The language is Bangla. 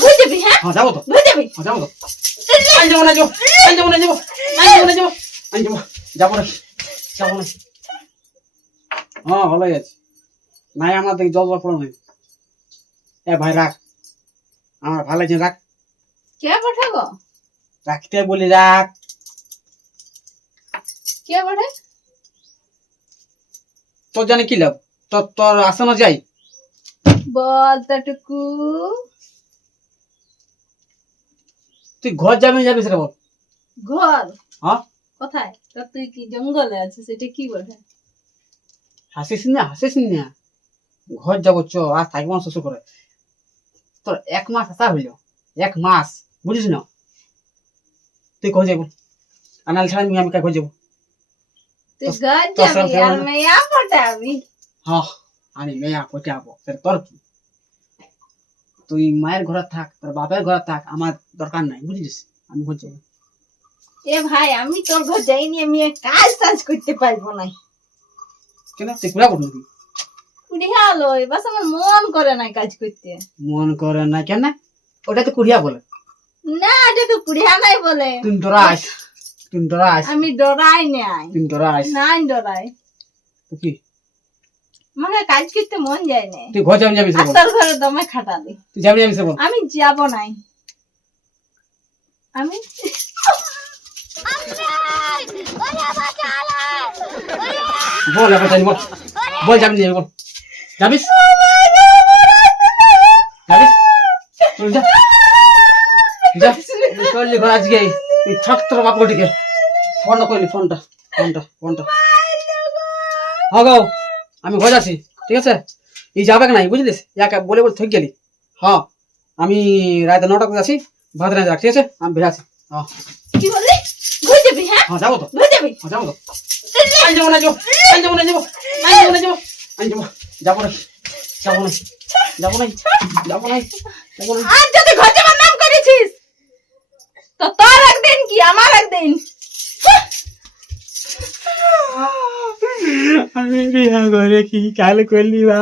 ঘুরে যাবি? হ্যাঁ যাবো তো, ঘুরে যাবি? যাবো তো। আমি যাবো না, যাবো না, যাবো যাবো না, যাবো না। ভালোই আছে। নাই আমার দেখি জল পড়ো নাই। এ ভাই রাখ, আমার ভালো আছে, রাখ। কে পাঠাবো? রাখতে বলি, রাখ। কে পাঠায়? তোর জানি কি লাভ? তোর আসে না যাই। বল তটুকু। তুই ঘর যাবি যাবি সেটা বল। ঘর হ্যাঁ কোথায়? তা তুই কি জঙ্গলে আছিস? সেটা কি পাঠায়? হাসিস না। ঘর যাবো, চ। আর থাকবো না শ্বশুর করে। তোর 1 মাস আসা হইল, 1 মাস, বুঝিস না? তুই কই যাবো? আনাল ছাড়া আমি কাজ যাবো। তুই ঘর যাবি আর মেয়া পাঠাবি? হ্যাঁ, আমি মেয়া পটাবো, সেটা তোর কি? তুই মায়ের ঘরে থাক, তোর বাপের ঘরে থাক, আমার দরকার নাই, বুঝলিস? আমি ঘর যাবো। এ ভাই, আমি তোর ঘর যাইনি, আমি কাজ করতে পারবো না। কেন তুই কুড়া করবি নাকি? কুড়িয়া লই, বাস আমার মন করে না কাজ করতে। মন করে না কেন? ওটা তো কুড়িয়া বলে। না, এটাকে কুড়িয়া নাই বলে। তুই ডরাস, আমি ডরাই নাই। তুই ডরাস। নাই ডরাই। কি আমাকে কাজ করতে মন যায় না। তুই ঘর যাবি সে বল। তোর ঘরে দমে খাটালি। তুই যাবি সে বল। আমি যাব নাই। আমি বল এখন যাবি, বল। বল যাবি না, বল। যাবিস? তুই যা, যা। চললি ঘর আজকে। তুই থাক তোর বাপ ঘটিকে। ফোনটা করলি, ফোনটা। হ্যাঁ গো, আমি ঘর আছি, ঠিক আছে? এই যাবে নাই, বুঝলিস? বলে থক গেলি। হ্যাঁ, আমি রাত 9টা করে আছি, ভাত রাত রাখ, ঠিক আছে? আমি বেড়ে আছি। কি বললি? ঘুরে যাবি? হ্যাঁ যাবো তো, ঘুরে যাবি? যাবো তো। আমি যাবো না, আজ যদি ঘর যাবার নাম করেছিস তো তোর একদিন কি আমার একদিন। আমি বিয়া করে কি কাল করলি বা?